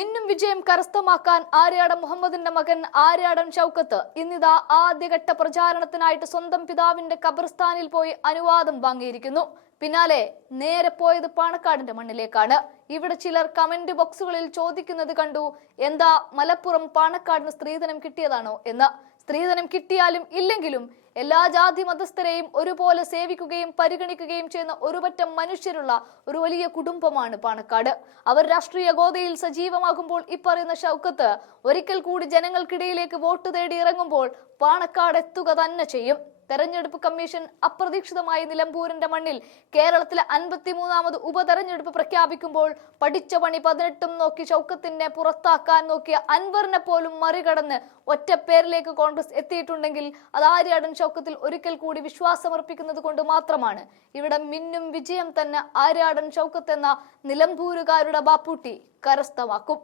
മിന്നും വിജയം കരസ്ഥമാക്കാൻ ആര്യാടൻ മുഹമ്മദിന്റെ മകൻ ആര്യാടൻ ഷൗക്കത്ത് ഇന്നിതാ ആദ്യഘട്ട പ്രചാരണത്തിനായിട്ട് സ്വന്തം പിതാവിന്റെ ഖബർസ്ഥാനിൽ പോയി അനുവാദം വാങ്ങിയിരിക്കുന്നു. പിന്നാലെ നേരെ പോയത് പാണക്കാടിന്റെ മണ്ണിലേക്കാണ്. ഇവിടെ ചിലർ കമന്റ് ബോക്സുകളിൽ ചോദിക്കുന്നത് കണ്ടു, എന്താ മലപ്പുറം പാണക്കാടിന് സ്ത്രീധനം കിട്ടിയതാണോ എന്ന്. സ്ത്രീധനം കിട്ടിയാലും ഇല്ലെങ്കിലും എല്ലാ ജാതി മതസ്ഥരെയും ഒരുപോലെ സേവിക്കുകയും പരിഗണിക്കുകയും ചെയ്യുന്ന ഒരുപറ്റം മനുഷ്യരുള്ള ഒരു വലിയ കുടുംബമാണ് പാണക്കാട്. അവർ രാഷ്ട്രീയ ഗോതയിൽ സജീവമാകുമ്പോൾ ഇപ്പറയുന്ന ഷൗക്കത്ത് ഒരിക്കൽ കൂടി ജനങ്ങൾക്കിടയിലേക്ക് വോട്ട് തേടി ഇറങ്ങുമ്പോൾ പാണക്കാട് എത്തുക തന്നെ ചെയ്യും. തെരഞ്ഞെടുപ്പ് കമ്മീഷൻ അപ്രതീക്ഷിതമായി നിലമ്പൂരിന്റെ മണ്ണിൽ കേരളത്തിലെ 53ാമത് ഉപതെരഞ്ഞെടുപ്പ് പ്രഖ്യാപിക്കുമ്പോൾ പഠിച്ച പണി 18 നോക്കി ഷൗക്കത്തിനെ പുറത്താക്കാൻ നോക്കിയ അൻവറിനെ പോലും മറികടന്ന് ഒറ്റപ്പേരിലേക്ക് കോൺഗ്രസ് എത്തിയിട്ടുണ്ടെങ്കിൽ അത് ആര്യാടൻ ഷൗക്കത്തിൽ ഒരിക്കൽ കൂടി വിശ്വാസമർപ്പിക്കുന്നത് കൊണ്ട് മാത്രമാണ്. ഇവിടെ മിന്നും വിജയം തന്നെ ആര്യാടൻ ഷൗക്കത്ത് എന്ന നിലമ്പൂരുകാരുടെ ബാപ്പൂട്ടി കരസ്ഥമാക്കും.